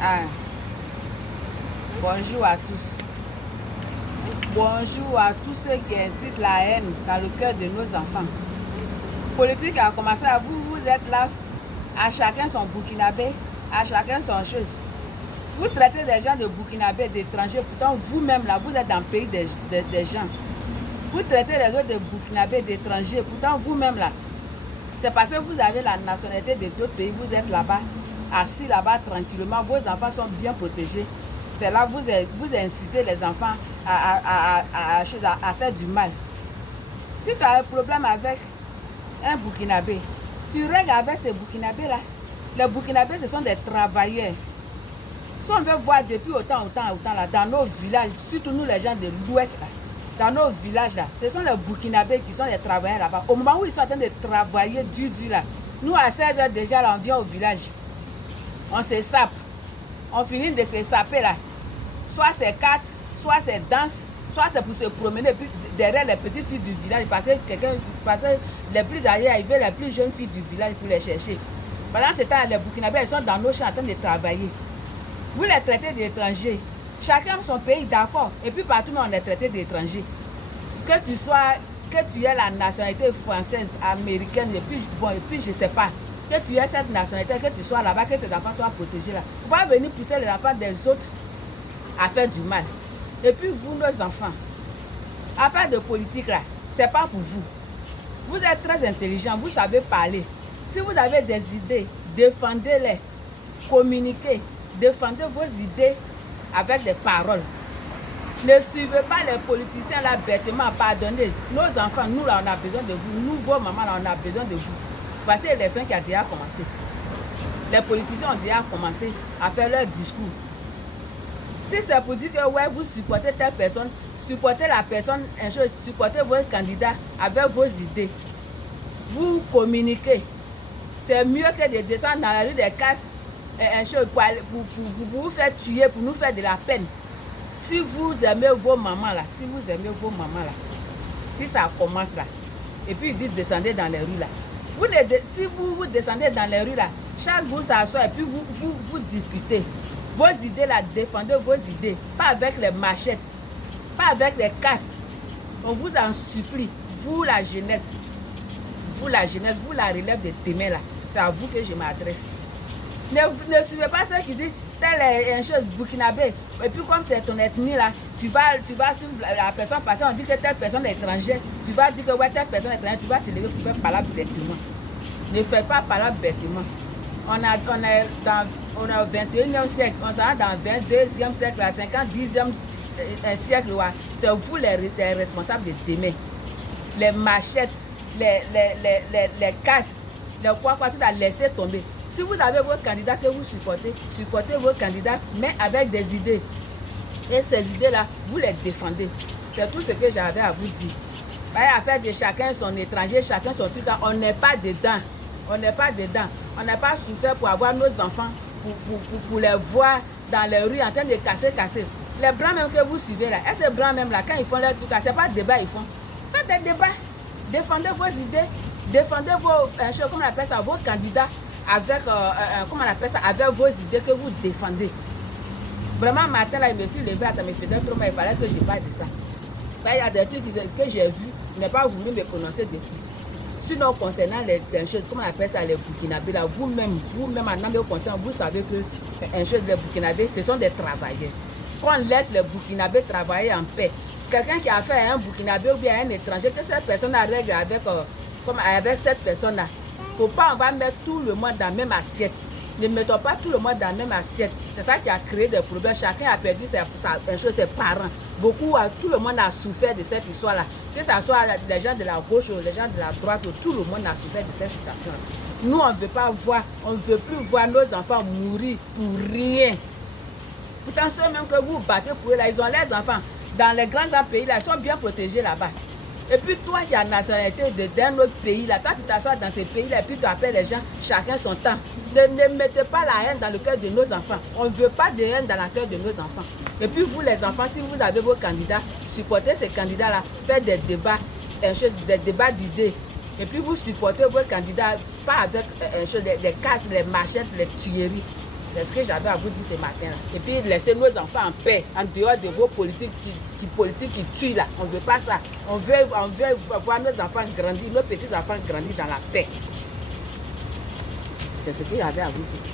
Ah, bonjour à tous. Bonjour à tous ceux qui incitent la haine dans le cœur de nos enfants. Politique a commencé à vous êtes là, à chacun son burkinabé, à chacun son chose. Vous traitez des gens de burkinabé, d'étrangers, pourtant vous-même là, vous êtes dans le pays des gens. Vous traitez les autres de burkinabé, d'étrangers, pourtant vous-même là. C'est parce que vous avez la nationalité de d'autres pays, vous êtes là-bas, assis là-bas tranquillement, vos enfants sont bien protégés. C'est là que vous incitez les enfants à faire du mal. Si tu as un problème avec un burkinabé, tu règles avec ces burkinabés-là. Les burkinabés, ce sont des travailleurs. Si on veut voir depuis autant là, dans nos villages, surtout nous les gens de l'Ouest, dans nos villages là, ce sont les burkinabés qui sont les travailleurs là-bas. Au moment où ils sont en train de travailler dur là, nous à 16h déjà là, on vient au village. On se sape. On finit de se saper là. Soit c'est cartes, soit c'est danse, soit c'est pour se promener derrière les petites filles du village. Parce que les plus âgées, ils veulent les plus jeunes filles du village pour les chercher. Pendant ce temps, les burkinabés, ils sont dans nos champs en train de travailler. Vous les traitez d'étrangers. Chacun son pays, d'accord. Et puis partout, on les traite d'étrangers. Que tu aies la nationalité française, américaine, et puis je sais pas. Que tu aies cette nationalité, que tu sois là-bas, que tes enfants soient protégés là. Vous ne pouvez pas venir pousser les enfants des autres à faire du mal. Et puis vous, nos enfants, affaire de politique là, c'est pas pour vous. Vous êtes très intelligents, vous savez parler. Si vous avez des idées, défendez-les, communiquez, défendez vos idées avec des paroles. Ne suivez pas les politiciens là bêtement, pardonnez. Nos enfants, nous là, on a besoin de vous. Nous, vos mamans là, on a besoin de vous. Voici l'élection qui a déjà commencé. Les politiciens ont déjà commencé à faire leur discours. Si c'est pour dire que ouais, vous supportez telle personne, supportez la personne, supportez votre candidat avec vos idées. Vous communiquez. C'est mieux que de descendre dans la rue des casses pour vous faire tuer, pour nous faire de la peine. Si vous aimez vos mamans là, si ça commence là, et puis ils disent descendez dans les rues là. Si vous descendez dans les rues là, chaque jour s'assoit et puis vous discutez. Vos idées là, défendez vos idées. Pas avec les machettes, pas avec les casses. On vous en supplie, vous la jeunesse, vous la relève de demain là. C'est à vous que je m'adresse. Ne suivez pas ceux qui disent tel est un chose burkinabé. Et puis comme c'est ton ethnie là, tu vas suivre la personne passer, on dit que telle personne est étrangère. Tu vas dire que ouais, telle personne est étrangère, tu vas te lever pour faire parler bêtement. Ne fais pas parler bêtement. On est au 21e siècle, on sera dans le 22e siècle, à 50e siècle. C'est vous les responsables de demain. Les machettes, les casses, les quoi, tout à laisser tomber. Si vous avez vos candidats que vous supportez vos candidats, mais avec des idées. Et ces idées-là, vous les défendez. C'est tout ce que j'avais à vous dire. Affaire de chacun son étranger, chacun son truc, on n'est pas dedans. On n'est pas dedans. On n'a pas souffert pour avoir nos enfants, pour les voir dans les rues en train de casser. Les blancs même que vous suivez là, et ces blancs même là, quand ils font leur truc, c'est pas débat ils font. Faites des débats. Défendez vos idées. Défendez comment on appelle ça, vos candidats avec, comment on appelle ça, avec vos idées que vous défendez. Vraiment, matin là, je me suis levé, ça me faisait trop mal, il fallait que je parle de ça. Il y a des trucs que j'ai vus, je n'ai pas voulu me prononcer dessus. Sinon, concernant les choses, comment on appelle ça, les burkinabés, là, vous-même, en âme conscience, vous savez que les burkinabés, ce sont des travailleurs. Qu'on laisse les burkinabés travailler en paix. Quelqu'un qui a fait un burkinabé ou bien un étranger, que cette personne a règle avec cette personne-là. Il ne faut pas, on va mettre tout le monde dans la même assiette. Ne mettons pas tout le monde dans la même assiette. C'est ça qui a créé des problèmes. Chacun a perdu ses parents. Tout le monde a souffert de cette histoire-là. Que ce soit les gens de la gauche ou les gens de la droite, tout le monde a souffert de cette situation-là. Nous, on ne veut plus voir nos enfants mourir pour rien. Pourtant, ceux même que vous battez pour eux, là, ils ont leurs enfants. Dans les grands pays, là, ils sont bien protégés là-bas. Et puis toi qui as la nationalité d'un autre pays, là, quand tu t'assois dans ces pays-là, et puis tu appelles les gens, chacun son temps. Ne mettez pas la haine dans le cœur de nos enfants. On ne veut pas de haine dans le cœur de nos enfants. Et puis vous les enfants, si vous avez vos candidats, supportez ces candidats-là, faites des débats d'idées. Et puis vous supportez vos candidats, pas avec des casses, les machettes, les tueries. C'est ce que j'avais à vous dire ce matin-là. Et puis laissez nos enfants en paix, en dehors de vos politiques qui tuent là. On ne veut pas ça. On veut voir nos enfants grandir, nos petits-enfants grandir dans la paix. C'est ce que j'avais à vous dire.